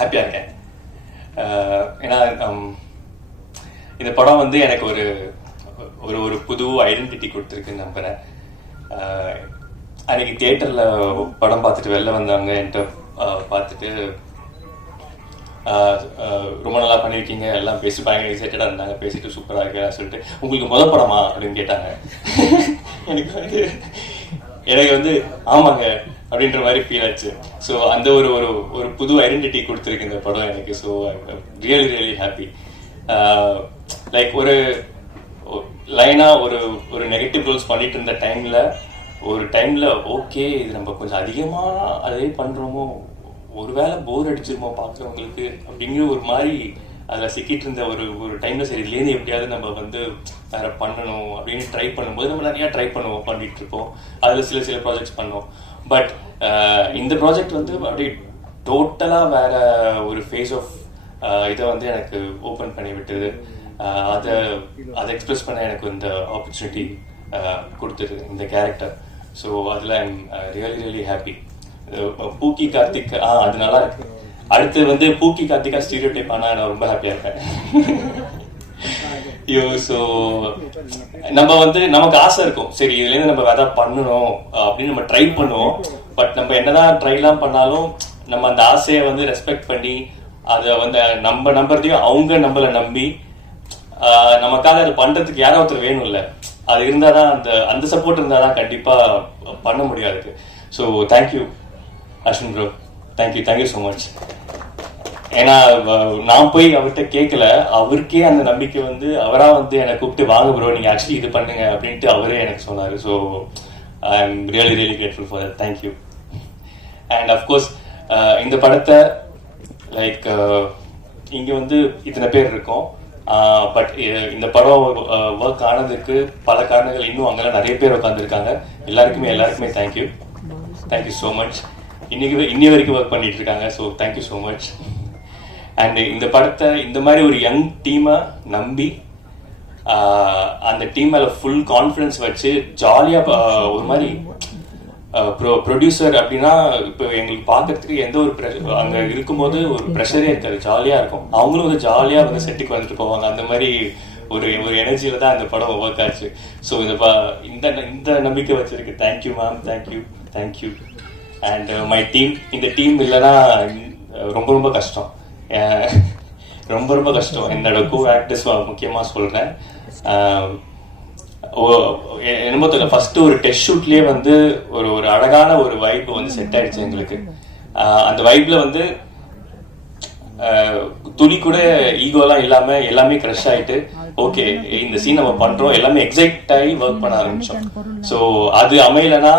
ஹாப்பியாக இருக்கேன். ஏன்னா இந்த படம் வந்து எனக்கு ஒரு ஒரு ஒரு புது ஐடென்டிட்டி கொடுத்துருக்குன்னு நம்புகிறேன். அன்றைக்கி தியேட்டரில் படம் பார்த்துட்டு வெளில வந்தாங்க என்கிட்ட பார்த்துட்டு ரொம்ப நல்லா பண்ணியிருக்கீங்க, எல்லாம் பேசி பயங்கர எக்ஸைட்டடாக இருந்தாங்க, பேசிட்டு சூப்பராக இருக்கேன் சொல்லிட்டு உங்களுக்கு முதல் படமா அப்படின்னு கேட்டாங்க. எனக்கு வந்து ஆமாங்க அப்படின்ற மாதிரி ஃபீல் ஆச்சு. ஸோ அந்த ஒரு ஒரு ஒரு புது ஐடென்டிட்டி கொடுத்துருக்கு இந்த படம் எனக்கு. So really really happy. Like ஒரு லைனாக ஒரு ஒரு நெகட்டிவ் ரோல்ஸ் பண்ணிட்டு இருந்த டைமில் ஓகே இது நம்ம கொஞ்சம் அதிகமாக அதே பண்ணுறோமோ, ஒருவேளை போர் அடிச்சிருமோ பார்க்குறவங்களுக்கு அப்படிங்கிற ஒரு மாதிரி அதில் சிக்கிட்டு இருந்த ஒரு ஒரு டைமில் சரி இதுலேருந்து எப்படியாவது நம்ம வந்து வேறு பண்ணணும் அப்படின்னு ட்ரை பண்ணும்போது நம்ம நிறையா ட்ரை பண்ணிட்டு இருப்போம். அதில் சில ப்ராஜெக்ட்ஸ் பண்ணோம். பட் இந்த ப்ராஜெக்ட் வந்து அப்படியே டோட்டலாக வேறு ஒரு ஃபேஸ் ஆஃப் இதை வந்து எனக்கு ஓப்பன் பண்ணி விட்டது. அதை எக்ஸ்பிரஸ் பண்ண எனக்கு இந்த ஆப்பர்ச்சுனிட்டி கொடுத்தது இந்த கேரக்டர். ஸோ அதில் I am really really happy. பூக்கி கார்த்திக் அது நல்லா இருக்கு. அடுத்து வந்து பூக்கி கார்த்திகா ஸ்டீரியோ டைப் ஆனால் நான் ரொம்ப ஹாப்பியாக இருக்கேன். ஐயோ ஸோ நம்ம வந்து நமக்கு ஆசை இருக்கும், சரி இதுலேருந்து நம்ம வேற பண்ணணும் அப்படின்னு நம்ம ட்ரை பண்ணுவோம். பட் நம்ம என்னதான் ட்ரைலாம் பண்ணாலும் நம்ம அந்த ஆசையை வந்து ரெஸ்பெக்ட் பண்ணி அதை வந்து நம்ம நம்புறதையும் அவங்க நம்மளை நம்பி நமக்காக அதை பண்றதுக்கு யாரோ ஒருத்தர் வேணும் இல்லை, அது இருந்தாதான் அந்த சப்போர்ட் இருந்தாதான் கண்டிப்பா பண்ண முடியாது. So thank you Ashwin bro, thank you so much. ஏன்னா நான் போய் அவர்கிட்ட கேட்கல, அவருக்கே அந்த நம்பிக்கை வந்து அவராக வந்து என்னை கூப்பிட்டு வாங்க ப்ரோ நீங்கள் ஆக்சுவலி இது பண்ணுங்க அப்படின்ட்டு அவரே எனக்கு சொன்னார். So I am really really grateful for that. Thank you. And of course இந்த படத்தை லைக் இங்கே வந்து இத்தனை பேர் இருக்கோம். பட் இந்த படம் ஒர்க் ஆனதுக்கு பல காரணங்கள், இன்னும் அங்கெல்லாம் நிறைய பேர் உட்காந்துருக்காங்க. எல்லாருக்குமே தேங்க்யூ ஸோ மச். இன்னி வரைக்கும் ஒர்க் பண்ணிட்டு இருக்காங்க. So thank you so much. And இந்த படத்தை இந்த மாதிரி ஒரு யங் டீமை நம்பி அந்த டீம் மேலே ஃபுல் கான்ஃபிடன்ஸ் வச்சு ஜாலியாக ஒரு மாதிரி ப்ரொடியூசர் அப்படின்னா இப்போ எங்களுக்கு பார்க்கறதுக்கு எந்த ஒரு அங்கே இருக்கும்போது ஒரு ப்ரெஷரே இருக்காது, ஜாலியாக இருக்கும். அவங்களும் வந்து ஜாலியாக வந்து செட்டுக்கு வந்துட்டு போவாங்க. அந்த மாதிரி ஒரு ஒரு எனர்ஜியில் தான் இந்த படம் ஒர்க் ஆச்சு. ஸோ இந்த நம்பிக்கை வச்சிருக்கு. Thank you ma'am, thank you. And my team, இந்த டீம் இல்லைன்னா ரொம்ப கஷ்டம், ரொம்ப கஷ்டம். என்னோட கோ ஆக்டர்ஸ் முக்கியமாக சொல்கிறேன். என்னமோ தெரியல, ஃபர்ஸ்ட் ஒரு டெஸ்ட் ஷூட்லயே வந்து ஒரு அழகான ஒரு வைப் வந்து செட் ஆயிடுச்சு எங்களுக்கு. அந்த வைப்ல வந்து துளி கூட ஈகோலாம் இல்லாம எல்லாமே கிரஷ் ஆயிட்டு ஓகே இந்த சீன் நம்ம பண்றோம் எல்லாமே எக்ஸைட் ஆகி ஒர்க் பண்ண ஆரம்பிச்சோம். ஸோ அது அமையலன்னா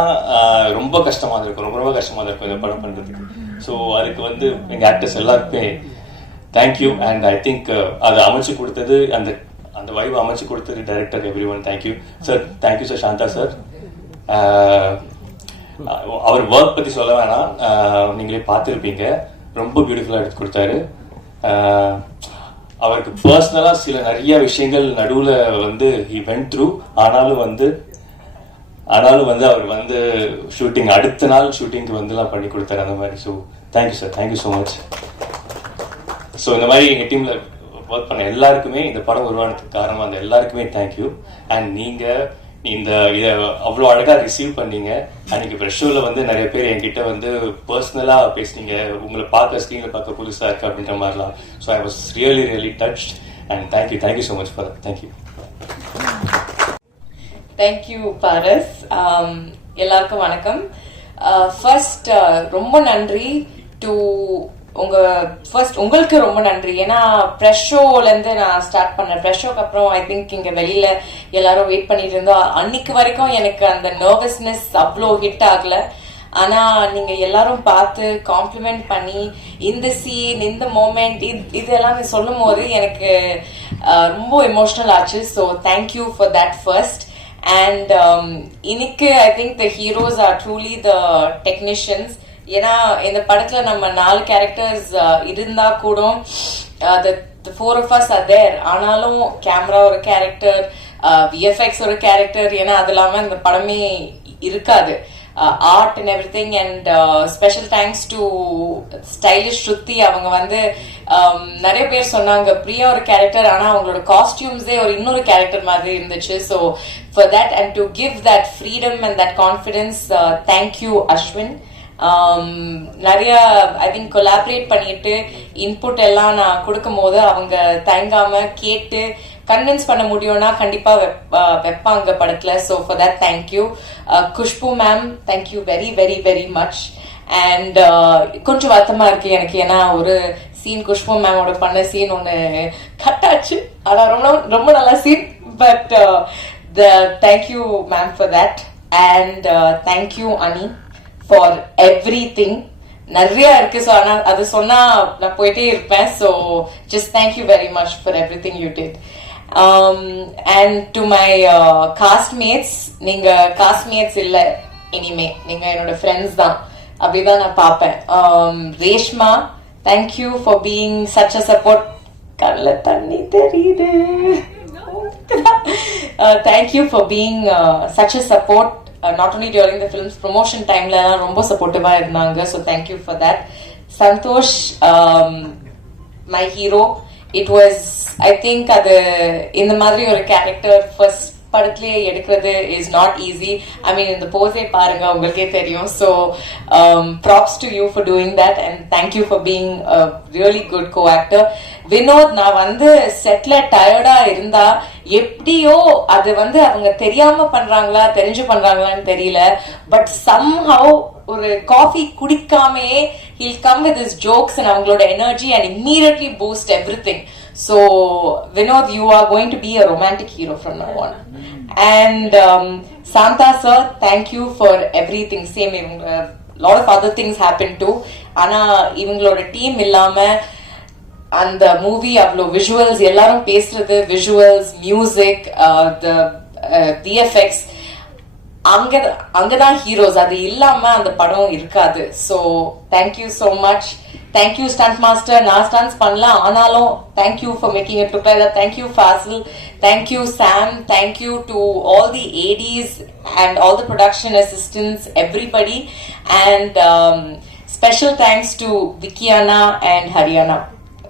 ரொம்ப கஷ்டமா இருக்கும், ரொம்ப கஷ்டமா இருக்கும் இந்த படம் பண்றதுக்கு. ஸோ அதுக்கு வந்து எங்க ஆக்டர்ஸ் எல்லாருக்குமே தேங்க்யூ. அண்ட் ஐ திங்க் அதை அமைச்சு கொடுத்தது அந்த வைப் அமைச்சு கொடுத்தது director everyone. Thank you sir, thank you sir. Shantha sir அவர் ஒர்க் பற்றி சொல்ல வேணாம், நீங்களே பார்த்துருப்பீங்க. ரொம்ப பியூட்டிஃபுல்லாக எடுத்து கொடுத்தாரு. அவருக்கு பர்சனலாக சில நிறைய விஷயங்கள் நடுவில் வந்து ஹி வென்ட் த்ரூ. ஆனாலும் வந்து அவர் வந்து ஷூட்டிங் அடுத்த நாள் ஷூட்டிங்க்கு வந்துலாம் பண்ணி கொடுத்தாரு அந்த மாதிரி. So thank you sir, thank you so much. So இந்த மாதிரி எங்கள் டீமில் ஒர்க் பண்ண எல்லாருக்குமே, இந்த படம் உருவானதுக்கு காரணமாக அந்த எல்லாருக்குமே தேங்க்யூ. அண்ட் நீங்கள் இதை அவ்வளோ அழகாக ரிசீவ் பண்ணீங்க. அன்றைக்கி ப்ரெஷ் ஷோவில் வந்து நிறைய பேர் என்கிட்ட வந்து பர்சனலாக பேசுனீங்க, உங்களை ஸ்க்ரீனில் பார்க்க புதுசாக இருக்குது அப்படின்ற மாதிரிலாம். So I was really touched. And thank you so much for that. Thank you பாரஸ். எல்லாருக்கும் வணக்கம். ஃபர்ஸ்ட் ரொம்ப நன்றி டு உங்களுக்கு ரொம்ப நன்றி. ஏன்னா ப்ரெஷ் ஷோல இருந்து நான் ஸ்டார்ட் பண்ணேன். ப்ரெஷ் ஷோக்கு அப்புறம் ஐ திங்க் இங்க வெளியில எல்லாரும் வெயிட் பண்ணிட்டு இருந்தோம். அன்னைக்கு வரைக்கும் எனக்கு அந்த நர்வஸ்னஸ் அவ்வளோ ஹிட் ஆகல. ஆனா நீங்க எல்லாரும் பார்த்து காம்ப்ளிமெண்ட் பண்ணி இந்த சீன் இந்த மோமெண்ட் இதெல்லாம் சொல்லும் போது எனக்கு ரொம்ப எமோஷனல் ஆச்சு. So thank you for that first. And இன்னைக்கு I think the heroes are truly the technicians. ஏன்னா இந்த படத்துல நம்ம 4 கேரக்டர்ஸ் இருந்தா கூட the 4 of us are there. ஆனாலும் கேமரா ஒரு கேரக்டர், விஎஃப்எக்ஸ் ஒரு கேரக்டர். ஏன்னா அது இல்லாம இந்த படமே இருக்காது. art and everything, and special thanks to stylish Shruti. அவங்க வந்து நிறைய பேர் சொன்னாங்க பிரியா ஒரு கேரக்டர், ஆனா அவங்களோட காஸ்டியூம்ஸே ஒரு இன்னொரு கேரக்டர் மாதிரி இருந்துச்சு. So for that and to give that freedom and that confidence, thank you Ashwin. நிறைய ஐ திங்க் கொலாபரேட் பண்ணிட்டு இன்புட் எல்லாம் நான் கொடுக்கும் போது அவங்க தயங்காம கேட்டு கன்வின்ஸ் பண்ண முடியும்னா கண்டிப்பா வைப்பாங்க படத்துல. So for that thank you. Khushbu ma'am, thank you very very very much. And கொஞ்சம் வருத்தமா இருக்கு எனக்கு, ஏன்னா ஒரு சீன் குஷ்பு மேமோட பண்ண சீன் ஒன்று கட் ஆச்சு, ஆனா ரொம்ப ரொம்ப நல்ல scene. But thank you ma'am for that. And thank you Ani for everything. நிறைய இருக்கு, ஸோ ஆனால் அது சொன்னா நான் போயிட்டே இருப்பேன். So just thank you very much for everything you did. And to my castmates, நீங்க காஸ்ட்மேட்ஸ் இல்லை, இனிமே நீங்க என்னோட ஃப்ரெண்ட்ஸ் தான், அப்படிதான் நான் பார்ப்பேன். Reshma, thank you for being such a support. கண்ணுல தண்ணி தெரியுது. Thank you for being such a support. Not only during the film's promotion time la romba supportive-ஆ இருந்தாங்க. So thank you for that. Santosh, my hero, it was, I think அது இந்த மாதிரி ஒரு character first படத்திலேயே எடுக்கிறது is not easy. I mean இந்த போஸே பாருங்க உங்களுக்கே தெரியும். So props to you for doing that and thank you for being really good co actor. Vinod, நான் வந்து செட்ல டயர்டா இருந்தா எப்படியோ அது வந்து அவங்க தெரியாம பண்றாங்களா தெரிஞ்சு பண்றாங்களான்னு தெரியல, பட் சம்ஹவ் ஒரு காஃபி குடிக்காமே he'll come with his jokes and அவங்களோட energy and immediately boost everything. So Vinod, you are going to be a romantic hero from now on. And Santa sir, thank you for everything. Same, a lot of other things happened too. ஆனா இவங்களோட team இல்லாம அந்த movie அவ்வளோ visuals எல்லாரும் பேசுறது, visuals, music, VFX, அங்கதான் heroes. அது இல்லாம அந்த படம் இருக்காது. So thank you so much. Thank you stunt master. நான் ஸ்டன்ட்ஸ் பண்ணலாம், ஆனாலும் thank you for making it look like that. Thank you Fazil, thank you Sam, thank you to all the ADs and all the production assistants, everybody. And special thanks to Vikiana and Haryana.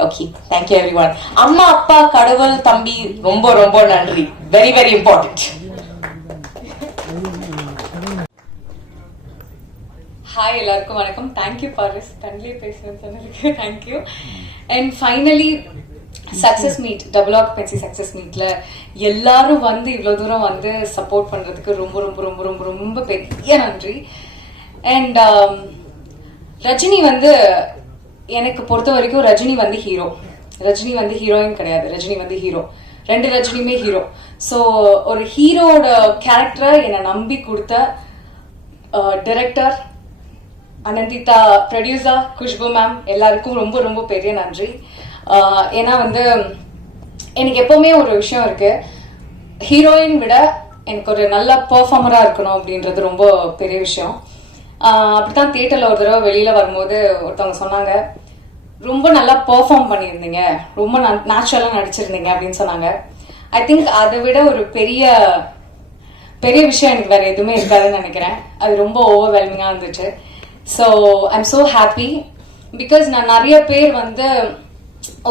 Okay, thank you everyone. அம்மா, அப்பா, கடவுள், தம்பி, ரொம்ப ரொம்ப நன்றி. Very very important. Hi, எல்லாருக்கும் வணக்கம். Thank you Paris, தன்னிலே பேசுறேன்னு சொன்னதுக்கு thank you. And finally success meet, double occupancy success மீட்ல எல்லாரும் வந்து இவ்வளோ தூரம் வந்து சப்போர்ட் பண்றதுக்கு ரொம்ப ரொம்ப ரொம்ப ரொம்ப ரொம்ப பெரிய நன்றி. அண்ட் ரஜினி வந்து எனக்கு பொறுத்த வரைக்கும் ரஜினி வந்து ஹீரோ, ரஜினி வந்து ஹீரோயின் கிடையாது. ரஜினி வந்து ஹீரோ, ரெண்டு ரஜினியுமே ஹீரோ. ஸோ ஒரு ஹீரோட கேரக்டரை என்னை நம்பி கொடுத்த director Ananditha, producer Khushbu ma'am, எல்லாருக்கும் ரொம்ப ரொம்ப பெரிய நன்றி. ஏன்னா வந்து எனக்கு எப்பவுமே ஒரு விஷயம் இருக்கு, ஹீரோயின் விட எனக்கு ஒரு நல்ல பெர்ஃபார்மரா இருக்கணும் அப்படின்றது ரொம்ப பெரிய விஷயம். அப்படித்தான் தியேட்டர்ல ஒரு தடவை வெளியில வரும்போது ஒருத்தவங்க சொன்னாங்க, ரொம்ப நல்லா பெர்ஃபார்ம் பண்ணியிருந்தீங்க, ரொம்ப நேச்சுரலா நடிச்சிருந்தீங்க அப்படின்னு சொன்னாங்க. ஐ திங்க் அதை விட ஒரு பெரிய பெரிய விஷயம் எனக்கு வேற எதுவுமே இருக்காதுன்னு நினைக்கிறேன். அது ரொம்ப ஓவர்வெல்மிங்கா இருந்துச்சு. So I'm so happy because நான் நிறைய பேர் வந்து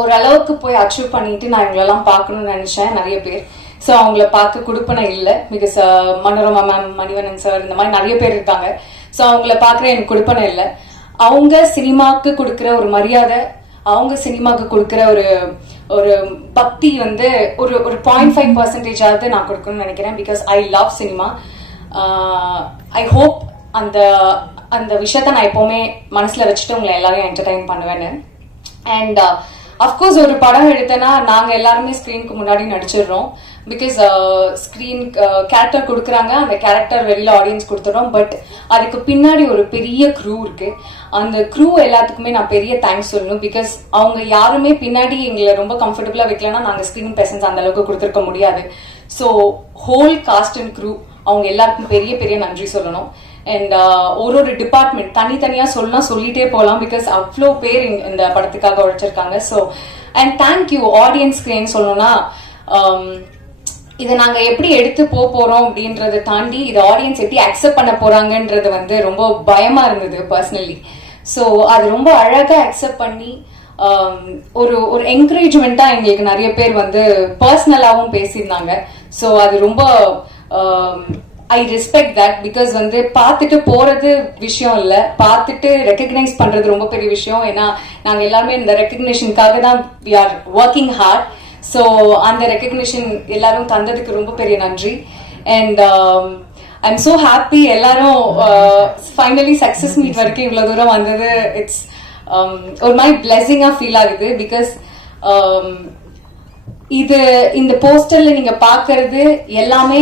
ஓரளவுக்கு போய் அச்சீவ் பண்ணிட்டு நான் இவங்களெல்லாம் பார்க்கணும்னு நினைச்சேன் நிறைய பேர். ஸோ அவங்கள பார்க்க கொடுப்பனை இல்லை. Because Manorama ma'am, Manivannan sir, இந்த மாதிரி நிறைய பேர் இருக்காங்க. ஸோ அவங்கள பார்க்குற எனக்கு கொடுப்பனை இல்லை. அவங்க சினிமாவுக்கு கொடுக்குற ஒரு மரியாதை, அவங்க சினிமாவுக்கு கொடுக்குற ஒரு ஒரு பக்தி வந்து ஒரு ஒரு 0.5% நான் கொடுக்கணும்னு நினைக்கிறேன். Because I love cinema. I hope அந்த அந்த விஷயத்த நான் எப்பவுமே மனசுல வச்சுட்டு உங்களை எல்லாரையும் என்டர்டைன் பண்ணுவேன்னு. அண்ட் அஃப்கோர்ஸ் ஒரு படம் எடுத்தேன்னா நாங்க எல்லாருமே ஸ்கிரீனுக்கு முன்னாடி நடிச்சிடுறோம். பிகாஸ் ஸ்கிரீன் கேரக்டர் கொடுக்குறாங்க, அந்த கேரக்டர் வெளியில ஆடியன்ஸ் கொடுத்துடுறோம். பட் அதுக்கு பின்னாடி ஒரு பெரிய க்ரூ இருக்கு. அந்த க்ரூ எல்லாத்துக்குமே நான் பெரிய தேங்க்ஸ் சொல்லணும். பிகாஸ் அவங்க யாருமே பின்னாடி எங்களை ரொம்ப கம்ஃபர்டபுளா வைக்கலன்னா நாங்க ஸ்கிரீன் பிரசன்ஸ் அந்த அளவுக்கு கொடுத்துருக்க முடியாது. So whole cast and crew அவங்க எல்லாருக்கும் பெரிய பெரிய நன்றி சொல்லணும். அண்ட் ஒரு டிபார்ட்மெண்ட் தனித்தனியா சொல்லிட்டே போகலாம். பிகாஸ் அவ்வளோ பேர் இந்த படத்துக்காக உழைச்சிருக்காங்க. ஸோ அண்ட் தேங்க்யூ ஆடியன்ஸ்க்கு ஏன்னு சொல்லணும்னா, இதை நாங்க எப்படி எடுத்து போறோம் அப்படின்றத தாண்டி இதை ஆடியன்ஸ் எப்படி அக்செப்ட் பண்ண போறாங்கன்றது வந்து ரொம்ப பயமா இருந்தது பர்சனலி. ஸோ அது ரொம்ப அழகா அக்செப்ட் பண்ணி ஒரு ஒரு என்கரேஜ்மெண்ட்டா எங்களுக்கு நிறைய பேர் வந்து பர்சனலாவும் பேசியிருந்தாங்க. ஸோ அது ரொம்ப ஐ ரெஸ்பெக்ட் தட். பிகாஸ் வந்து பார்த்துட்டு போறது விஷயம் இல்லை, பார்த்துட்டு ரெக்கக்னைஸ் பண்றது ரொம்ப பெரிய விஷயம். ஏன்னா நாங்க எல்லாருமே இந்த ரெக்கக்னிஷனுக்காக தான் we are working hard. So அந்த ரெக்கக்னிஷன் எல்லாரும் தந்ததுக்கு ரொம்ப பெரிய நன்றி. And I am so happy எல்லாரும் ஃபைனலி சக்சஸ் மீட் வரைக்கும் இவ்வளவு தூரம் வந்தது. இட்ஸ் ஒரு மாதிரி பிளெஸிங்கா ஃபீல் ஆகுது. பிகாஸ் இது இந்த போஸ்டர்ல நீங்க பாக்குறது எல்லாமே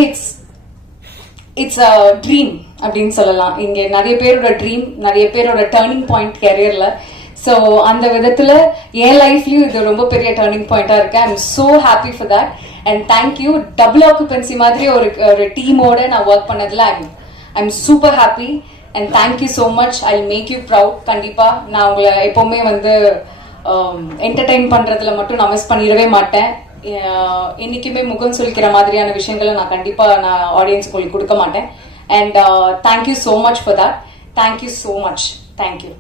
இட்ஸ் அ ட்ரீம் அப்படின்னு சொல்லலாம். இங்க நிறைய பேரோட ட்ரீம், நிறைய பேரோட டேர்னிங் பாயிண்ட் கெரியர்ல. ஸோ அந்த விதத்துல என் லைஃப்லயும் இது ரொம்ப பெரிய டேர்னிங் பாயிண்டா இருக்கு. I am so happy for that. And thank you. Double occupancy மாதிரி ஒரு டீமோட நான் ஒர்க் பண்ணதுல I am super happy. And thank you so much. I make you proud. கண்டிப்பா நான் உங்களை எப்பவுமே வந்து என்டர்டெயின் பண்றதுல மட்டும் நான் மிஸ் பண்ணிடவே மாட்டேன். இன்னைக்குமே முகம் சுளிக்கிற மாதிரியான விஷயங்களை நான் கண்டிப்பா நான் ஆடியன்ஸ் உங்களுக்கு கொடுக்க மாட்டேன். And thank you so much for that. Thank you so much. Thank you.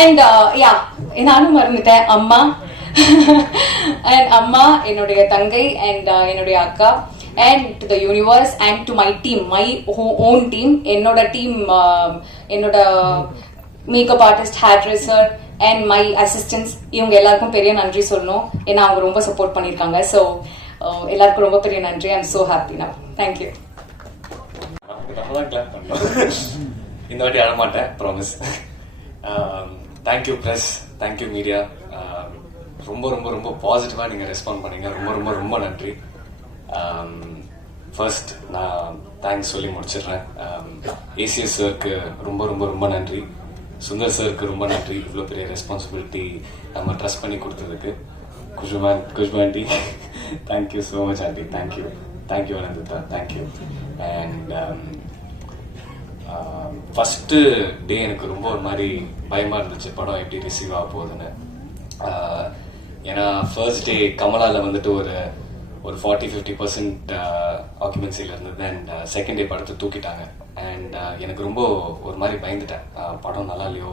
And yeah, நானும் மறந்துட்டேன் அம்மா. அண்ட் அம்மா, என்னுடைய தங்கை அண்ட் என்னுடைய அக்கா, and to the universe and to my team, my own team, என்னோட டீம், என்னோட makeup artist, hair dresser and my assistance, இவங்க எல்லாருக்கும் பெரிய நன்றி சொல்லணும். ஏன்னா அவங்க ரொம்ப சப்போர்ட் பண்ணியிருக்காங்க. ஸோ எல்லாருக்கும் ரொம்ப பெரிய நன்றி. I am so happy now. Thank you. இந்த வாட்டி அழமாட்டேன், promise. Thank you press, thank you media. ரொம்ப ரொம்ப ரொம்ப பாசிட்டிவாக நீங்கள் ரெஸ்பாண்ட் பண்ணீங்க. ரொம்ப ரொம்ப ரொம்ப நன்றி. ஃபர்ஸ்ட் நான் தேங்க்ஸ் சொல்லி முடிச்சிடுறேன். ஏசிஎஸ் சாருக்கு ரொம்ப ரொம்ப ரொம்ப நன்றி. சுந்தர் சாருக்கு ரொம்ப நன்றி. இவ்வளோ பெரிய ரெஸ்பான்சிபிலிட்டி நம்ம ட்ரஸ்ட் பண்ணி கொடுத்ததுக்கு. Khushbu aunty, thank you so much aunty. Thank you. Thank you Ananditha. Thank you. And first day எனக்கு ரொம்ப ஒரு மாதிரி பயமாக இருந்துச்சு, படம் எப்படி ரிசீவ் ஆக போகுதுன்னு. ஏன்னா ஃபர்ஸ்ட் டே கமலாவில் வந்துட்டு ஒரு 40-50% ஆக்குபென்சியில் இருந்தது. அண்ட் செகண்ட் டே படத்தை தூக்கிட்டாங்க. அண்ட் எனக்கு ரொம்ப ஒரு மாதிரி பயந்துட்டேன், படம் நல்லா இல்லையோ,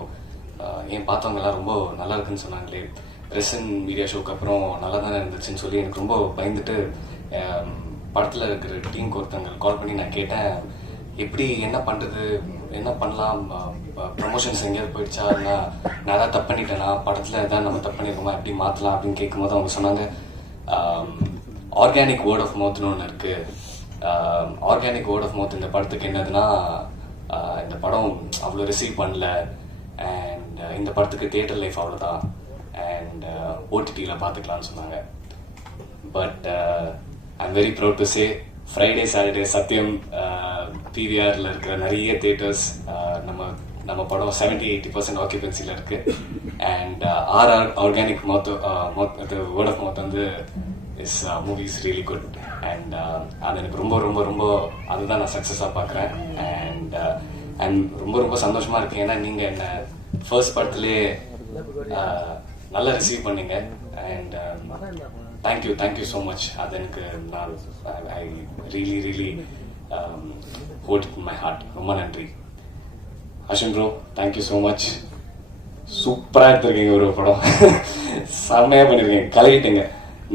ஏன் பார்த்தவங்க எல்லாம் ரொம்ப நல்லா இருக்குன்னு சொன்னாங்களே, ப்ரெஸ் அண்ட் மீடியா ஷோக்கு அப்புறம் நல்லா தானே இருந்துச்சுன்னு சொல்லி எனக்கு ரொம்ப பயந்துட்டு படத்தில் இருக்கிற டீமுக்கு ஒருத்தங்க கால் பண்ணி நான் கேட்டேன், எப்படி என்ன பண்ணுறது, என்ன பண்ணலாம், ப்ரமோஷன்ஸ் எங்கேயாவது போயிடுச்சா, நான் ஏதாவது தப்பு பண்ணிட்டேன்னா, படத்தில் எதாவது நம்ம தப்பு பண்ணியிருக்கோமா, எப்படி மாற்றலாம் அப்படின்னு கேட்கும்போது அவங்க சொன்னாங்க, ஆர்கானிக் வேர்ட் ஆஃப் மவுத்னு ஒன்று இருக்குது. ஆர்கானிக் வேர்ட் ஆஃப் மவுத் இந்த படத்துக்கு என்னதுன்னா, இந்த படம் அவ்வளோ ரிசீவ் பண்ணல, அண்ட் இந்த படத்துக்கு தியேட்டர் லைஃப் அவ்வளோதான், அண்ட் ஓடிடியில் பார்த்துக்கலான்னு சொன்னாங்க. But I am very proud to say, Friday Saturday Sathyam பிவிஆரில் இருக்கிற நிறைய தியேட்டர்ஸ் நம்ம படம் 70-80% ஆக்குபென்சியில் இருக்கு. And organic mouth word of mouth வந்து is movie is really good. And அது எனக்கு ரொம்ப ரொம்ப ரொம்ப அதுதான் நான் சக்ஸஸாக பார்க்குறேன். அண்ட் ரொம்ப ரொம்ப சந்தோஷமாக இருக்கு. ஏன்னா நீங்கள் என்ன ஃபர்ஸ்ட் படத்துலேயே நல்லா ரிசீவ் பண்ணீங்க. And thank you so much. அது எனக்கு நான் I really hold in my heart. ரொம்ப நன்றி. Ashwin bro, thank you so much. சூப்பராக எடுத்திருக்கீங்க ஒரு படம், செம்மையாக பண்ணியிருக்கீங்க, கலகிட்டீங்க.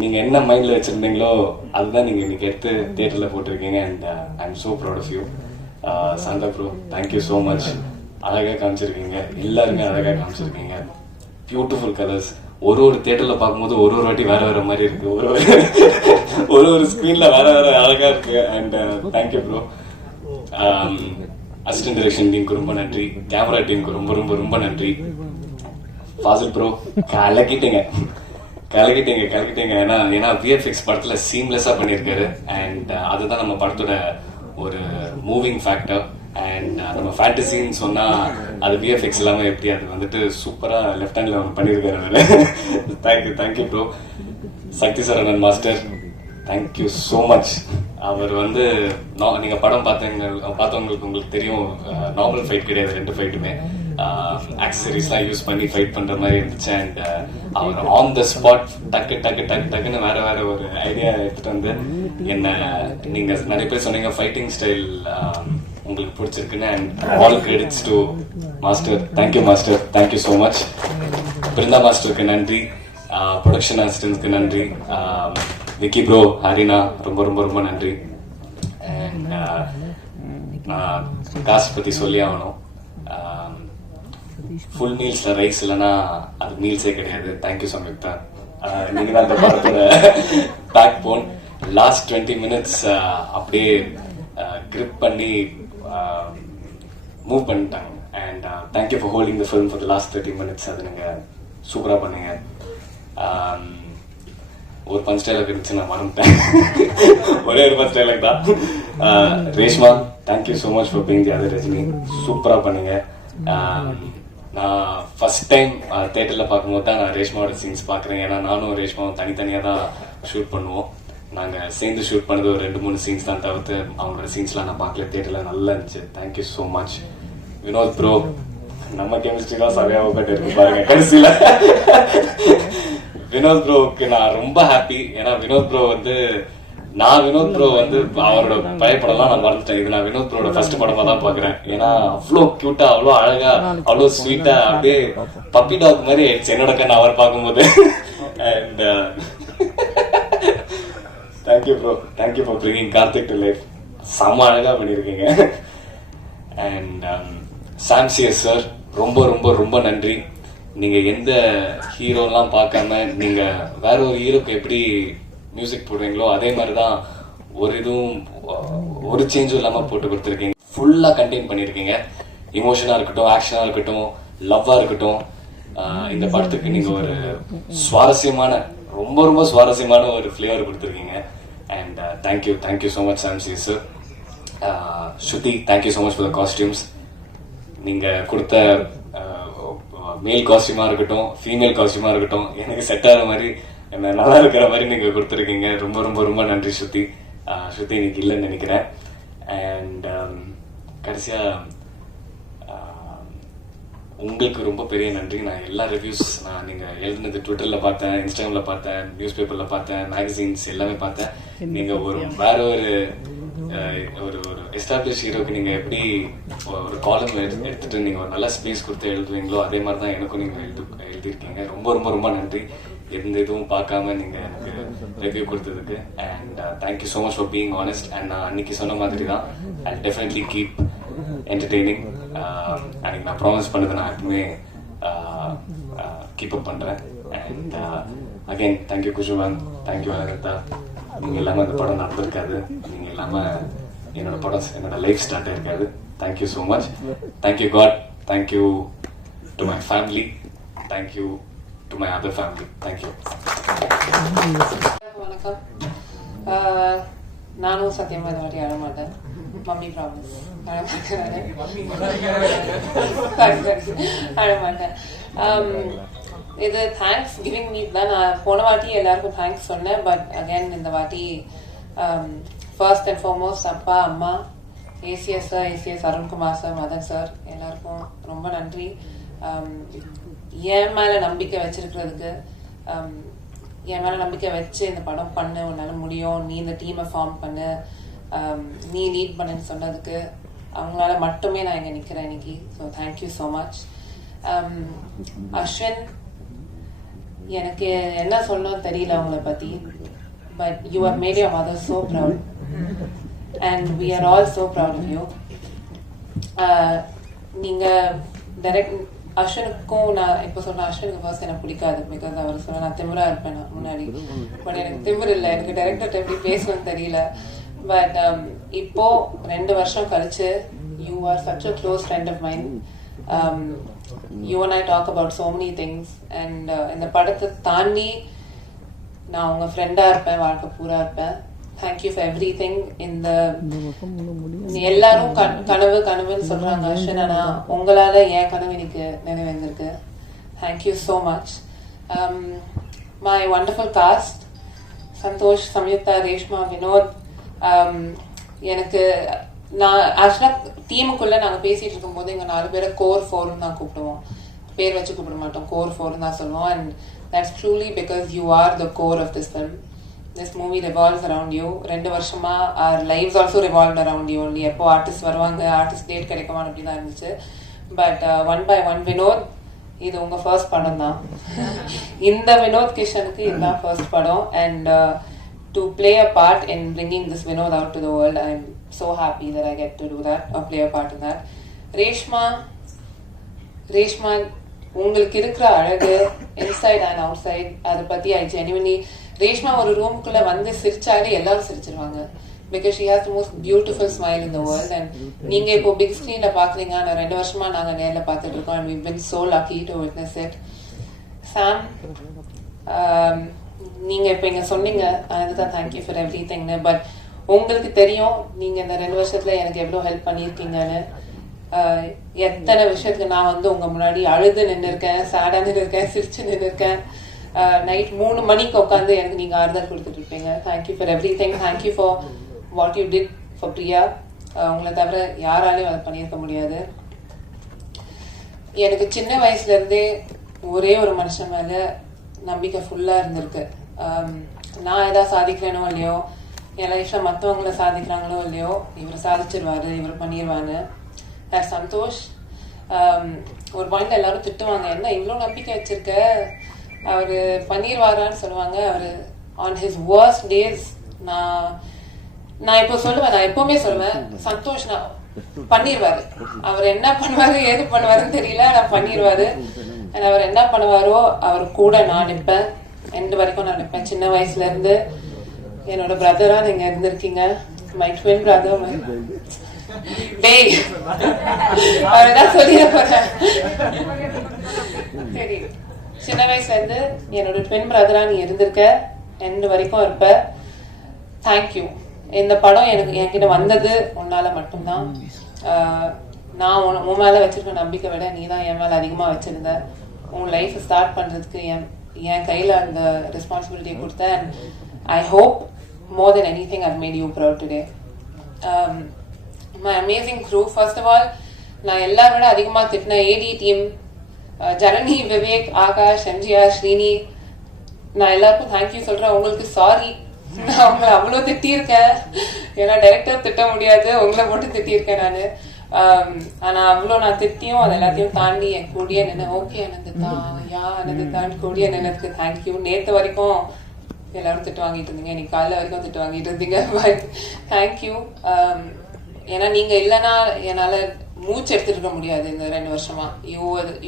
நீங்கள் என்ன மைண்டில் வச்சுருந்தீங்களோ அதுதான் நீங்கள் இன்னைக்கு எடுத்து தியேட்டரில் போட்டிருக்கீங்க. And I am so proud of you. Chanda bro, thank you so much. அழகாக காமிச்சிருக்கீங்க, எல்லாருமே அழகாக காமிச்சிருக்கீங்க. Beautiful colours. ஒரு தியேட்டரில் பார்க்கும்போது ஒரு வாட்டி வேற மாதிரி இருக்கு, ஒரு ஸ்க்ரீனில் வேற அழகாக இருக்கு. And thank you bro. Assistant direction டீமுக்கு ரொம்ப நன்றி. கேமரா டீமுக்கு ரொம்ப ரொம்ப ரொம்ப நன்றி. ஃபாசில் ப்ரோ, கலக்கிட்டீங்க. ஏன்னா விஎஃப்எக்ஸ் படத்துல சீம்லெஸ்ஸா பண்ணியிருக்காரு. அண்ட் அதுதான் நம்ம படத்தோட ஒரு மூவிங் ஃபேக்டர். அண்ட் நம்ம ஃபேண்டசின்னு சொன்னா அது விஎஃப்எக்ஸ் இல்லாம எப்படி, அது வந்துட்டு சூப்பரா லெஃப்ட் ஹேண்ட்ல அவர் பண்ணியிருக்காரு. Thank you bro. Sakthi Saravanan master, thank you so much. அவர் வந்து நீங்க படம் பார்த்தவங்களுக்கு உங்களுக்கு தெரியும், நார்மல் ஃபைட் கிடையாது, 2 ஃபைட்டுமே. ஆக்சசரிஸ்லாம் யூஸ் பண்ணி ஃபைட் பண்ற மாதிரி இருந்துச்சு. அண்ட் அவர் ஆன் த ஸ்பாட் டக்குன்னு வேற ஒரு ஐடியா எடுத்துட்டு வந்து என்ன, நீங்க நிறைய பேர் சொன்னீங்க ஃபைட்டிங் ஸ்டைல் உங்களுக்கு பிடிச்சிருக்குன்னு. And all credits to master. Thank you master, thank you so much. Brindha மாஸ்டருக்கு நன்றி, ப்ரொடக்ஷன் அசிஸ்டன்ட்ஸ்க்கு நன்றி, விக்கி ப்ரோ, ஹரினா ரொம்ப ரொம்ப ரொம்ப நன்றி. அண்ட் நான் காசு பற்றி சொல்லி ஆகணும். ஃபுல் மீல்ஸில் ரைஸ் இல்லைன்னா அது மீல்ஸே கிடையாது. தேங்க்யூ சம்யுக்தா, நீங்கள் தான் இந்த படத்தோட பேக் போன். லாஸ்ட் 20 minutes அப்படியே கிரிப் பண்ணி மூவ் பண்ணிட்டாங்க. And thank you for holding the film for the last 30 minutes. அது நீங்கள் சூப்பராக பண்ணீங்க. ஒரு பஞ்ச் டைலாக் இருந்துச்சு, நான் மறந்துட்டேன். ஒரே ஒரு பஞ்ச் டைலாக் தான். Reshma, thank you so much for being the other Rajini. சூப்பராக பண்ணுங்க. நான் ஃபர்ஸ்ட் டைம் தேட்டரில் பார்க்கும்போது தான் நான் ரேஷ்மாவோட சீன்ஸ் பார்க்குறேன். ஏன்னா நானும் ரேஷ்மாவும் தனித்தனியாக தான் ஷூட் பண்ணுவோம். நாங்கள் சேர்ந்து ஷூட் பண்ணது ஒரு 2-3 சீன்ஸ் தான் தவிர்த்து அவங்களோட சீன்ஸ்லாம் நான் பார்க்கல. தேட்டரில் நல்லா இருந்துச்சு. Thank you so much. Vinod bro, நம்ம கெமிஸ்ட்ரி தான் சரியாக உட்காந்து இருக்கு பாருங்க கடைசியில். வினோத் ப்ரோவுக்கு நான் ரொம்ப ஹாப்பி. ஏன்னா வினோத் ப்ரோ வந்து அவரோட பழைய படம்லாம் நான் மறந்துட்டேன். இது நான் வினோத் ப்ரோட ஃபர்ஸ்ட் படமா தான் பாக்குறேன். ஏன்னா அவ்வளோ கியூட்டா, அவ்வளோ அழகா, அவ்வளோ ஸ்வீட்டா, அப்படியே பப்பி டாக் மாதிரி ஆயிடுச்சு என்னோட கண்ணு அவர் பார்க்கும்போது. And thank you bro, thank you for bringing Karthik to life. செம்ம அழகா பண்ணியிருக்கீங்க. அண்ட் சாம்சியஸ் சார், ரொம்ப ரொம்ப ரொம்ப நன்றி. நீங்க எந்த ஹீரோலாம் பார்க்காம நீங்க வேற ஒரு ஹீரோக்கு எப்படி மியூசிக் போடுவீங்களோ அதே மாதிரி தான் ஒரு சேஞ்சும் இல்லாம போட்டு கொடுத்துருக்கீங்க. ஃபுல்லா கண்டெயின் பண்ணிருக்கீங்க. இமோஷனா இருக்கட்டும், ஆக்ஷனா இருக்கட்டும், லவ்வா இருக்கட்டும். இந்த படத்துக்கு நீங்க ஒரு சுவாரஸ்யமான, ரொம்ப ரொம்ப சுவாரஸ்யமான ஒரு ஃபிளேவர் கொடுத்துருக்கீங்க. And thank you so much Samsi sir. Shruti, thank you so much for the costumes. நீங்க கொடுத்த மேல் காஸ்டியூமா இருக்கட்டும், ஃபீமேல் காஸ்டியூமா இருக்கட்டும், எனக்கு செட் ஆகிற மாதிரி, என்ன நல்லா இருக்கிற மாதிரி நீங்க கொடுத்துருக்கீங்க. ரொம்ப ரொம்ப ரொம்ப நன்றி ஸ்ருதி. ஸ்ருதி இன்னைக்கு இல்லைன்னு நினைக்கிறேன். அண்ட் கடைசியா உங்களுக்கு ரொம்ப பெரிய நன்றி. நான் எல்லா ரிவ்யூஸ் நீங்க எழுதுனது ட்விட்டர்ல பார்த்தேன், இன்ஸ்டாகிராம்ல பார்த்தேன், நியூஸ் பேப்பர்ல பார்த்தேன், மேகசின்ஸ் எல்லாமே பார்த்தேன். நீங்க வேற ஒரு எஸ்டாப்ளிஷ் ஹீரோக்கு நீங்க எப்படி ஒரு காலம் எடுத்துட்டு நீங்க ஒரு நல்ல ஸ்பேஸ் கொடுத்து எழுதுவீங்களோ அதே மாதிரி தான் எனக்கும் நீங்க எழுதியிருக்கீங்க. ரொம்ப ரொம்ப ரொம்ப நன்றி. எந்த இதுவும் பார்க்காம நீங்க எனக்கு ரிவ்யூ கொடுத்ததுக்கு. And thank you so much for being honest. And நான் அன்னைக்கு சொன்ன மாதிரி தான், ஐ டெஃபினெட்லி கீப் என்டர்டெய்னிங். அன்னைக்கு நான் ப்ராமிஸ் பண்ணதை நான் எப்பவுமே கீப் அப் பண்றேன். அண்ட் அகைன் தேங்க்யூ குஷுவான், தேங்க்யூ அழகத்தா. நீங்க இல்லாம இந்த படம் நடந்திருக்காது. நீங்க இல்லாம என்னோட லைஃப் ஸ்டார்ட் ஆயிருக்காது. Thank you so much. Thank you God. Thank you to my family. Thank you to my other family. Thank you. வணக்கம். நானும் சத்தியமா இந்த வாட்டி அழமாட்டேன். Mummy promise அழமாட்டேன். இது தேங்க்ஸ் கிவிங் மீட் தான். நான் போன வாட்டி எல்லாருக்கும் தேங்க்ஸ் சொன்னேன். பட் அகேன் இந்த வாட்டி ஃபர்ஸ்ட் அண்ட் ஃபார்மோஸ்ட் அப்பா, அம்மா, ACS sir, ACS Arunkumar sir, Madan sir, எல்லாருக்கும் ரொம்ப நன்றி. என் மேல நம்பிக்கை வச்சிருக்கிறதுக்கு, என் மேல நம்பிக்கை வச்சு இந்த படம் பண்ணு, உன்னால முடியும், நீ இந்த டீமை ஃபார்ம் பண்ணு, நீ லீட் பண்ணுன்னு சொன்னதுக்கு அவங்களால மட்டுமே நான் இங்க நிக்கிறேன் இன்னைக்கு. So thank you so much. Ashwin, எனக்கு என்ன சொல்லணும்னு தெரியல அவங்கள பத்தி. But you have made your mother so proud and we are all so proud of you. நீங்க டைரக்ட் அஸ்வினுக்கும், நான் இப்போ சொன்ன அஸ்வினுக்கு ஃபர்ஸ்ட் எனக்கு பிடிக்காது. பிகாஸ் அவர் சொன்ன நான் திமிரா இருப்பேன் நான் முன்னாடி. பட் எனக்கு திமிர் இல்லை. எனக்கு டைரக்டர் எப்படி பேசணும்னு தெரியல. பட் இப்போ 2 வருஷம் கழிச்சு you are such a close friend of mind. You and I talk about so many things. And இந்த படத்தை தாண்டி நான் உங்க ஃப்ரெண்டா இருப்பேன், வாழ்க்கை பூரா இருப்பேன். Thank you for everything. இந்த எல்லாரும் கனவுன்னு சொல்றாங்க அஸ்வின், ஆனா உங்களால என் கனவு எனக்கு நிறைவேந்திருக்கு. Thank you so much. My wonderful cast, Santhosh, Samyuktha, Reshma, Vinod. எனக்கு நான் ஆக்சுவலாக டீமுக்குள்ளே நாங்கள் பேசிகிட்டு இருக்கும்போது எங்கள் 4 பேரை கோர் 4ன்னு தான் கூப்பிடுவோம், பேர் வச்சு கூப்பிட மாட்டோம், கோர் 4ன்னு தான் சொல்லுவோம். And that's truly because you are the core of this film. This movie revolves around you. 2 வருஷமா our lives also revolved around you only. எப்போ ஆர்டிஸ்ட் வருவாங்க, ஆர்டிஸ்ட் டேட் கிடைக்குமா அப்படி தான் இருந்துச்சு. But one by one Vinod, இது உங்கள் ஃபர்ஸ்ட் படம் தான். இந்த வினோத் கிஷனுக்கு இதுதான் ஃபர்ஸ்ட் படம். And to play a part in bringing this Vinod out to the world, I'm so happy that I get to do that or play a part in that. Reshma உங்களுக்கு இருக்கிற அழகு இன்சைட் அண்ட் அவுட் சைட், அதை பற்றி ஐ genuinely, Reshma ஒரு ரூமுக்குள்ளே வந்து சிரிச்சாலே எல்லாரும் சிரிச்சிருவாங்க. Because she has the most beautiful smile in the world. And நீங்கள் இப்போ பிக் ஸ்க்ரீனில் பார்க்குறீங்க, நான் 2 வருஷமா நாங்கள் நேரில் பார்த்துட்டு இருக்கோம். And we've been so lucky to witness it. சாம், நீங்கள் இப்போ இங்கே சொன்னீங்க, அதுதான் தேங்க்யூ ஃபார் எவ்ரி திங்னு. பட் உங்களுக்கு தெரியும் நீங்கள் இந்த 2 வருஷத்தில் எனக்கு எவ்வளோ ஹெல்ப் பண்ணியிருக்கீங்கன்னு. எத்தனை விஷயத்துக்கு நான் வந்து உங்கள் முன்னாடி அழுது நின்றுருக்கேன், சேடாக நின்றுருக்கேன், சிரிச்சு நின்றுருக்கேன். நைட் 3 மணிக்கு உட்காந்து எனக்கு நீங்கள் ஆறுதல் கொடுத்துட்டு இருப்பீங்க. Thank you for every thing. Thank you for what you did for Priya. உங்களை தவிர யாராலையும் அதை பண்ணியிருக்க முடியாது. எனக்கு சின்ன வயசுலேருந்தே ஒரே ஒரு மனுஷன் மேலே நம்பிக்கை ஃபுல்லாக இருந்திருக்கு. நான் எதாவது சாதிக்கிறேனோ இல்லையோ, என் லைஃப்பில் மற்றவங்கள சாதிக்கிறாங்களோ இல்லையோ, இவர் சாதிச்சிருவாரு, இவர் பண்ணிடுவான்னு. சந்தோஷ். ஒரு பாயிண்ட்ல எல்லாரும் திட்டுவாங்க, என்ன இவ்வளோ நம்பிக்கை வச்சிருக்க, அவர் பண்ணிடுவாரான்னு சொல்லுவாங்க. அவர் ஆன் ஹிஸ் வர்ஸ்ட் டேஸ், நான் இப்போ சொல்லுவேன், நான் எப்பவுமே சொல்லுவேன், சந்தோஷ் நான் பண்ணிடுவாரு. அவர் என்ன பண்ணுவாரு ஏது பண்ணுவாருன்னு தெரியல, நான் பண்ணிடுவாரு. அவர் என்ன பண்ணுவாரோ அவர் கூட நான் நிற்பேன், எண்டு வரைக்கும் நான் நிற்பேன். சின்ன வயசுல இருந்து என்னோட பிரதரா நீங்க இருந்திருக்கீங்க, மை ட்வின் பிரதர். டேய், அவர்தான் சொல்லிட போறேன். சரி, சின்ன வயசுல இருந்து என்னோட ட்வின் பிரதரா நீ இருந்திருக்க, எண்டு வரைக்கும் இருப்ப. தேங்க்யூ. இந்த படம் என்கிட்ட வந்தது உன்னால மட்டும்தான். நான் உன் மேல வச்சிருக்க நம்பிக்கை விட நீ தான் என் மேல அதிகமா வச்சிருந்த. உன் லைஃப் ஸ்டார்ட் பண்றதுக்கு என் கையில அந்த ரெஸ்பான்சிபிலிட்டியை கொடுத்தேன். I hope more than anything I've made you proud today. My amazing crew. First of all, நான் எல்லாரும் விட அதிகமா திட்டின ஏடி டீம், ஜனனி, விவேக், ஆகாஷ், எம்ஜிஆர், ஸ்ரீனி, நான் எல்லாருக்கும் தேங்க்யூ சொல்றேன். உங்களுக்கு சாரி, நான் உங்களை அவ்வளோ திட்டியிருக்கேன். ஏன்னா டைரக்டர் திட்ட முடியாது, உங்களை மட்டும் திட்டியிருக்கேன் நான். ஆனா அவ்வளோ நான் திட்டியும் அது எல்லாத்தையும் தாண்டி என் கூடிய நின்று ஓகே அனந்தா, யா அனந்தான் கூடிய நினைவுக்கு தேங்க்யூ. நேற்று வரைக்கும் எல்லாரும் திட்டு வாங்கிட்டு இருந்தீங்க, இன்னைக்கு காலைல வரைக்கும் திட்டு வாங்கிட்டு இருந்தீங்க. But thank you. ஏன்னா நீங்க இல்லைன்னா என்னால மூச்சு எடுத்துட்டு இருக்க முடியாது இந்த 2 வருஷமா.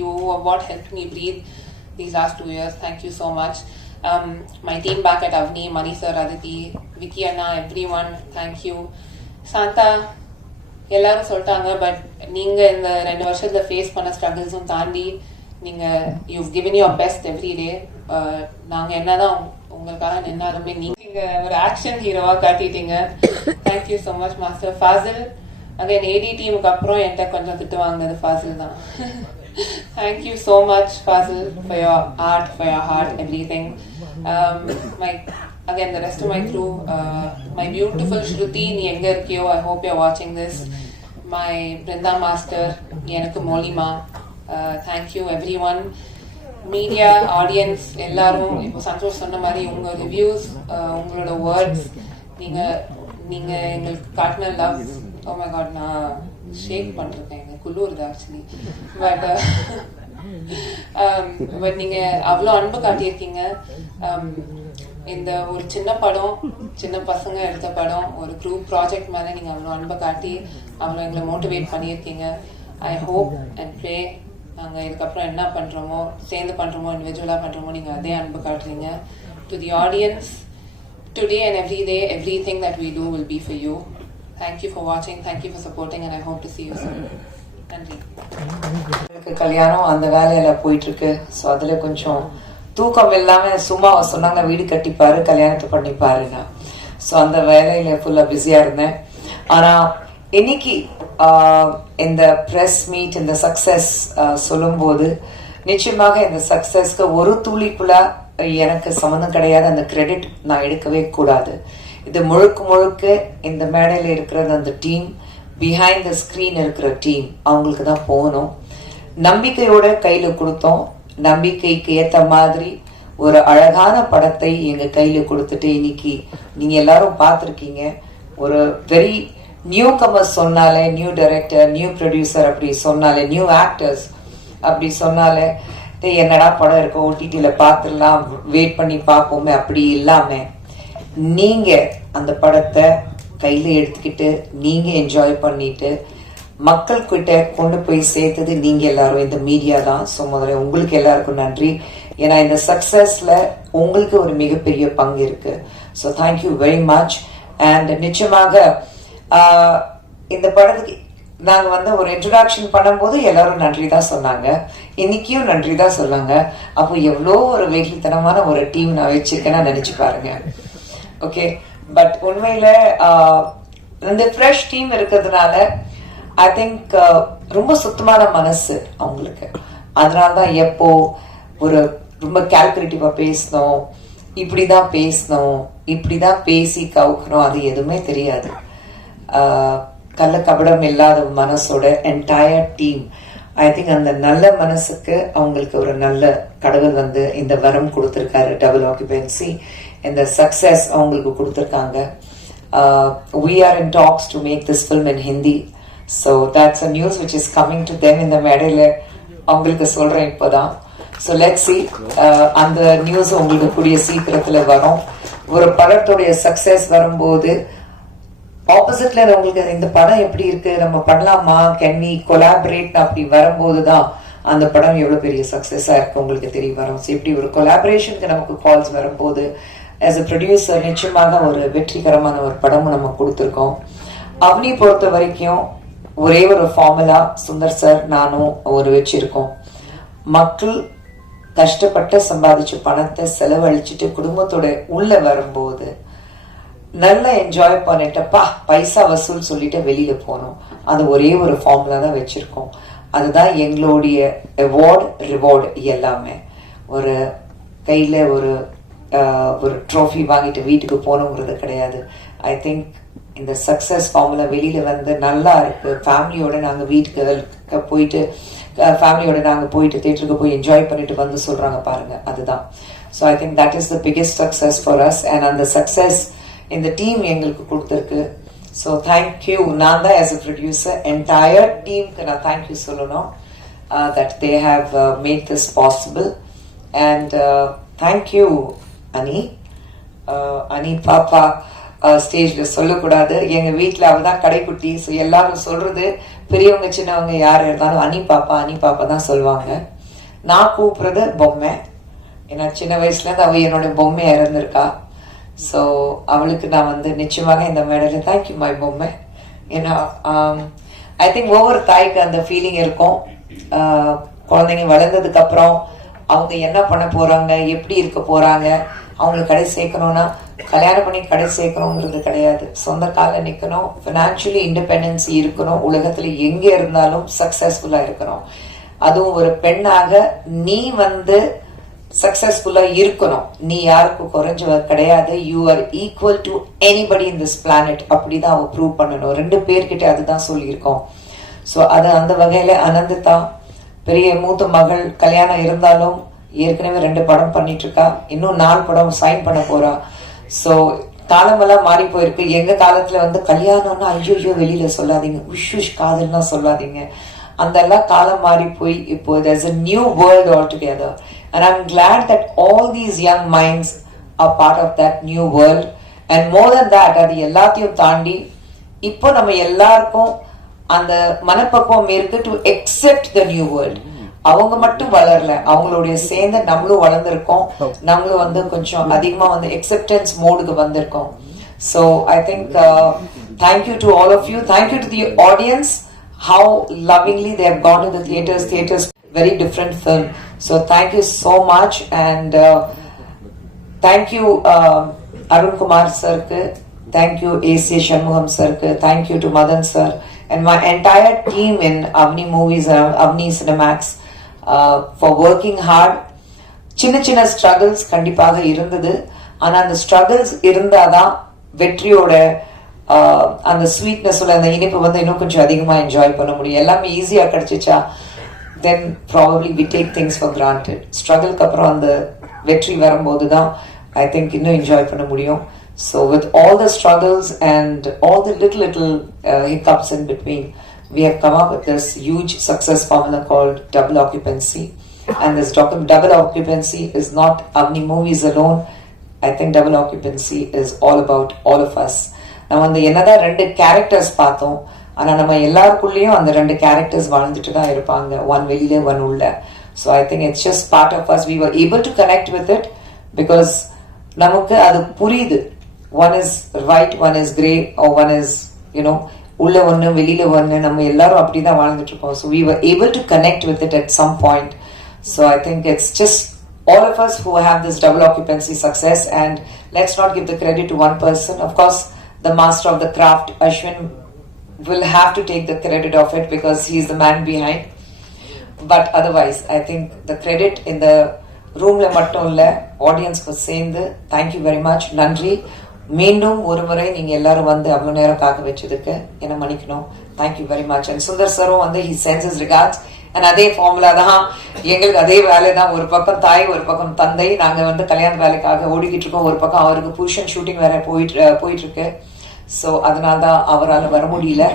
You what help me breathe these last 2 years. Thank you so much. My team back at Avni, Mani sir, Aditi, Vicky Anna, everyone, thank you. Santa, எல்லாரும் சொல்லிட்டாங்க, பட் நீங்க இந்த 2 வருஷத்துல ஃபேஸ் பண்ண ஸ்ட்ரகிள்ஸும் தாண்டி நீங்க you given your best every day. நாங்க என்னதான் உங்களுக்காக நின்னாலுமே நீங்க ஒரு ஆக்ஷன் ஹீரோவா காட்டிட்டீங்க. Thank you so much master. Fazil, again AD டீமுக்கு அப்புறம் என்கிட்ட கொஞ்சம் திட்டு வாங்கினது ஃபாசில் தான். Thank you so much, Fazil, for your art, for your heart, everything. Again, the rest of my crew, my beautiful Shruti, நீ எங்க இருக்கியோ, I hope you're watching this. My Brinda Master, எனக்கு மோலிமா, thank you everyone. Media, audience, எல்லாரும் இப்போ சந்தோஷ் சொன்ன மாதிரி உங்க reviews, உங்களோட வேர்ட்ஸ், நீங்க எங்களுக்கு காட்டின லவ், oh my god, நான் ஷேக் பண்ணிருக்கேன், எனக்கு குளிருது ஆக்சுவலி. பட் நீங்க அவ்வளோ அன்பு காட்டியிருக்கீங்க. இந்த ஒரு சின்ன படம், சின்ன பசங்க எடுத்த படம், ஒரு குரூப் ப்ராஜெக்ட் மேலே நீங்க அவ்வளோ அன்பை காட்டி அவ்வளோ எங்களை மோட்டிவேட் பண்ணியிருக்கீங்க. ஐ ஹோப் அண்ட் ப்ரே நாங்கள் இதுக்கப்புறம் என்ன பண்ணுறோமோ, சேர்ந்து பண்ணுறோமோ, இண்டிவிஜுவலாக பண்ணுறோமோ, நீங்கள் அதே அன்பு காட்டுறீங்க. To the audience, today and every day, everything that we do will be for you. Thank you for watching, thank you for supporting, and I hope to see you soon. நன்றி. கல்யாணம் அந்த வேலையில போயிட்டு இருக்கு. ஸோ அதுல கொஞ்சம் தூக்கம் இல்லாம சும்மா சொன்னாங்க வீடு கட்டிப்பாரு, கல்யாணத்தை பண்ணிப்பாருன்னா. ஸோ அந்த வேலையில ஃபுல்லா பிஸியா இருந்தேன். ஆனா இன்னைக்கு இந்த ப்ரெஸ் மீட், இந்த சக்சஸ் சொல்லும்போது நிச்சயமாக இந்த சக்சஸ்க்கு ஒரு துளிக்குள்ள எனக்கு சம்மந்தம் கிடையாது. அந்த கிரெடிட் நான் எடுக்கவே கூடாது. இது முழுக்க முழுக்க இந்த மேடையில் இருக்கிறது அந்த டீம், பிஹைண்ட் த ஸ்க்ரீன் இருக்கிற டீம் அவங்களுக்கு தான் போகணும். நம்பிக்கையோட கையில கொடுத்தோம். நம்பிக்கைக்கு ஏத்த மாதிரி ஒரு அழகான படத்தை எங்க கையில கொடுத்துட்டு இன்னைக்கு நீங்க எல்லாரும் பார்த்துருக்கீங்க. ஒரு வெரி நியூ கமர்ஸ் சொன்னாலே, நியூ டைரக்டர், நியூ ப்ரொடியூசர் அப்படி சொன்னாலே, நியூ ஆக்டர்ஸ் அப்படி சொன்னாலே என்னடா படம் இருக்க ஓடிடியில பார்த்துடலாம், வெயிட் பண்ணி பார்ப்போமே, அப்படி இல்லாம நீங்க அந்த படத்தை கையில எடுத்துக்கிட்டு நீங்க என்ஜாய் பண்ணிட்டு மக்கள் கிட்ட கொண்டு போய் சேர்த்தது நீங்க எல்லாரும், இந்த மீடியா தான். ஸோ முதல்ல உங்களுக்கு எல்லாருக்கும் நன்றி. ஏன்னா இந்த சக்சஸ்ல உங்களுக்கு ஒரு மிகப்பெரிய பங்கு இருக்கு. So thank you very much. And நிச்சயமாக இந்த படத்துக்கு நாங்க வந்து ஒரு இன்ட்ரோடக்ஷன் பண்ணும்போது எல்லாரும் நன்றி தான் சொன்னாங்க, இன்னைக்கும் நன்றி தான் சொன்னாங்க. அப்போ எவ்வளோ ஒரு வெகுளித்தனமான ஒரு டீம் நான் வச்சிருக்கேன்னு நினைச்சு பாருங்க. ஓகே, பட் உண்மையில இந்த ஃப்ரெஷ் டீம் இருக்கிறதுனால ஐ திங்க் ரொம்ப சுத்தமான மனசு அவங்களுக்கு. அதனால்தான் எப்போ ஒரு ரொம்ப கால்குலேட்டிவா பேசணும், இப்படிதான் பேசணும், இப்படிதான் பேசி கவுக்கணும், அது எதுவுமே தெரியாது. கள்ள கபடம் இல்லாத மனசோட என்டையர் டீம். ஐ திங்க் அந்த நல்ல மனசுக்கு அவங்களுக்கு ஒரு நல்ல கடவுள் வந்து இந்த வரம் கொடுத்திருக்காரு, டபுள் ஆக்குபென்சி. இந்த சக்சஸ் அவங்களுக்கு கொடுத்திருக்காங்க. We are in talks to make this film in Hindi. So that's a news which is coming to them. இந்த மேடையில அவங்களுக்கு சொல்றேன் இப்போதான். So let's see. அந்த நியூஸ் உங்களுக்கு கூடிய சீக்கிரத்துல வரும். ஒரு படத்துடைய சக்சஸ் வரும்போது ஆப்போசிட்ல உங்களுக்கு இந்த படம் எப்படி இருக்கு, நம்ம பண்ணலாமா, கேன் வி கொலாபரேட் அப்படி வரும்போதுதான் அந்த படம் எவ்வளவு பெரிய சக்சஸா இருக்கு உங்களுக்கு தெரிய வரும். இப்படி ஒரு கொலாபரேஷனுக்கு நமக்கு கால்ஸ் வரும்போது as a producer நிச்சயமாக ஒரு வெற்றிகரமான ஒரு படமும் நம்ம கொடுத்துருக்கோம். அவனி பொறுத்த வரைக்கும் ஒரே ஒரு ஃபார்முலா சுந்தர் சார் நானும் ஒரு வச்சிருக்கோம். மக்கள் கஷ்டப்பட்டு சம்பாதிச்ச பணத்தை செலவழிச்சுட்டு குடும்பத்தோட உள்ள வரும்போது நல்லா என்ஜாய் பண்ணிட்டப்பா பைசா வசூல் சொல்லிட்டு வெளியில போனோம். அது ஒரே ஒரு ஃபார்முலா தான் வச்சிருக்கோம். அதுதான் எங்களுடைய அவார்ட் ரிவார்டு எல்லாமே. ஒரு கையில ஒரு ட்ரோஃபி வாங்கிட்டு வீட்டுக்கு போகணுங்கிறது கிடையாது. ஐ திங்க் இந்த சக்சஸ் ஃபார்முலா வெளியில வந்து நல்லா இருக்கு. ஃபேமிலியோட நாங்க வீட்டுக்கு போயிட்டு ஃபேமிலியோட நாங்க போயிட்டு தியேட்டருக்கு போய் என்ஜாய் பண்ணிட்டு வந்து சொல்றாங்க பாருங்க, அதுதான். So I think that is the biggest success for us. And அந்த சக்சஸ் இந்த டீம் எங்களுக்கு கொடுத்துருக்கு. So thank you. நான் தான் ஆஸ் அ ப்ரொடியூசர் என்டையர் டீமுக்கு நான் தேங்க்யூ சொல்லணும். That they have made this possible. And thank you அனி. அனி பாப்பா ஸ்டேஜ்ல சொல்லக்கூடாது, எங்க வீட்டுல அவதான் கடைக்குட்டி. ஸோ எல்லாரும் சொல்றது பெரியவங்க சின்னவங்க யார் இருந்தாலும் அனி பாப்பா தான் சொல்லுவாங்க. நான் கூப்பிடுறது பொம்மை. ஏன்னா சின்ன வயசுல இருந்து அவ என்னோட பொம்மையா இருந்திருக்கா. ஸோ அவளுக்கு நான் வந்து நிச்சயமாக இந்த மேடையில தேங்க்யூ மை பொம்மை. ஏன்னா ஐ திங்க் ஒவ்வொரு தாய்க்கு அந்த ஃபீலிங் இருக்கும். குழந்தைங்க வளர்ந்ததுக்கு அப்புறம் அவங்க என்ன பண்ண போறாங்க, எப்படி இருக்க போறாங்க, அவங்களுக்கு கடை சேர்க்கணும்னா கல்யாணம் பண்ணி கடை சேர்க்கணுங்கிறது கிடையாது. சொந்த கால நிக்கணும், பினான்சியலி இண்டிபெண்டன்ஸ் இருக்கணும், உலகத்துல எங்க இருந்தாலும் சக்சஸ்ஃபுல்லா இருக்கணும். அதுவும் ஒரு பெண்ணாக நீ வந்து சக்சஸ்ஃபுல்லா இருக்கணும். நீ யாருக்கு குறைஞ்சவ கிடையாது. You are equal to anybody in this planet. அப்படிதான் அவ ப்ரூவ் பண்ணணும். 2 பேர்கிட்ட அதுதான் சொல்லியிருக்கோம். ஸோ அது அந்த வகையில அனந்திதா பெரிய மூத்த மகள் கல்யாணம் இருந்தாலும் ஏற்கனவே 2 படம் பண்ணிட்டு இருக்கா. இன்னும் 4 படம் சைன் பண்ண போறா. ஸோ காலமெல்லாம் மாறி போயிருக்கு. எங்க காலத்துல வந்து கல்யாணம்னா ஐயோ வெளியில சொல்லாதீங்க, உஷ் காதல்னா சொல்லாதீங்க, அந்த எல்லாம் காலம் மாறி போய் இப்போ there's a new world altogether. And I'm glad that all these young minds are part of that new world. And more than that, அது எல்லாத்தையும் தாண்டி இப்போ நம்ம எல்லாருக்கும் அந்த மனப்பக்குவம் இருக்கு to accept the new world. அவங்க மட்டும் வளரல, அவங்களுடைய சேர்ந்து நம்மளும் வளர்ந்துருக்கோம். நம்மளும் வந்து கொஞ்சம் அதிகமா வந்து acceptance மோடுக்கு வந்திருக்கோம். So I think thank you to all of you. Thank you to the audience. How lovingly they have gone to the theaters, very different film. So thank you so much. And thank you Arun Kumar sir ku, thank you AC Shanmugam sir ku, thank you to Madan sir and my entire team in Avni Movies and Avni Cinemax for working hard. சின்ன struggles கண்டிப்பாக இருந்தது. ஆனா அந்த struggles இருந்தாதான் வெற்றியோட அந்த ஸ்வீட்னஸ்ல அந்த இனிப்பு வந்து இன்னும் கொஞ்சம் அதிகமா என்ஜாய் பண்ண முடியும். எல்லாமே ஈஸியா கிடைச்சிச்சா then probably we take things for granted. ஸ்ட்ரகிள்க்கு அப்புறம் அந்த வெற்றி வரும்போது தான் I think இன்னும் என்ஜாய் பண்ண முடியும். So with all the struggles and all the little hiccups in between, we have come up with this huge success formula called double occupancy. And this double occupancy is not Avni movies alone. I think double occupancy is all about all of us. நம்ம வந்து என்னதான் 2 characters பார்த்தோம், ஆனா நம்ம எல்லாருக்குள்ளேயும் அந்த 2 characters வாழ்ந்துட்டு தான் இருப்பாங்க, ஒன் வெளியில ஒன் உள்ள. So I think it's just part of us. We were able to connect with it because நமக்கு அது புரியுது. One is right, one is grey, one is you know உள்ள ஒன்று வெளியில ஒன்று, நம்ம எல்லாரும் அப்படிதான் வாழ்ந்துட்டு இருக்கோம். So we were able to connect with it at some point. So I think it's just all of us who have this double occupancy success, and let's not give the credit to one person. Of course, the master of the craft, Ashwin, will have to take the credit of it because he is the man behind. But otherwise, I think the credit in the room la mattum illa, audience ku sendu thank you very much. நன்றி. மீண்டும் ஒரு முறை நீங்க எல்லாரும் வந்து அவ்வளவு நேரம் காக்க வச்சதுக்கு என்ன மன்னிக்கணும். thank you very much. and Sundar சரும் வந்து he sends his regards. and அதே ஃபார்முலா தான் எங்களுக்கு, அதே வேலை தான். ஒரு பக்கம் தாய், ஒரு பக்கம் தந்தை. நாங்க வந்து கல்யாண வேலைக்காக ஓடிக்கிட்டு இருக்கோம். ஒரு பக்கம் அவருக்கு புருஷன் ஷூட்டிங் வேற போயிட்டு இருக்கு. ஸோ அதனால தான் அவரால் வர முடியல.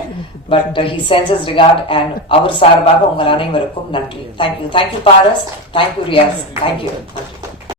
But he sends his regard and அவர் சார்பாக உங்கள் அனைவருக்கும் நன்றி. தேங்க்யூ பாரஸ், தேங்க்யூ ரியாஸ், தேங்க்யூ.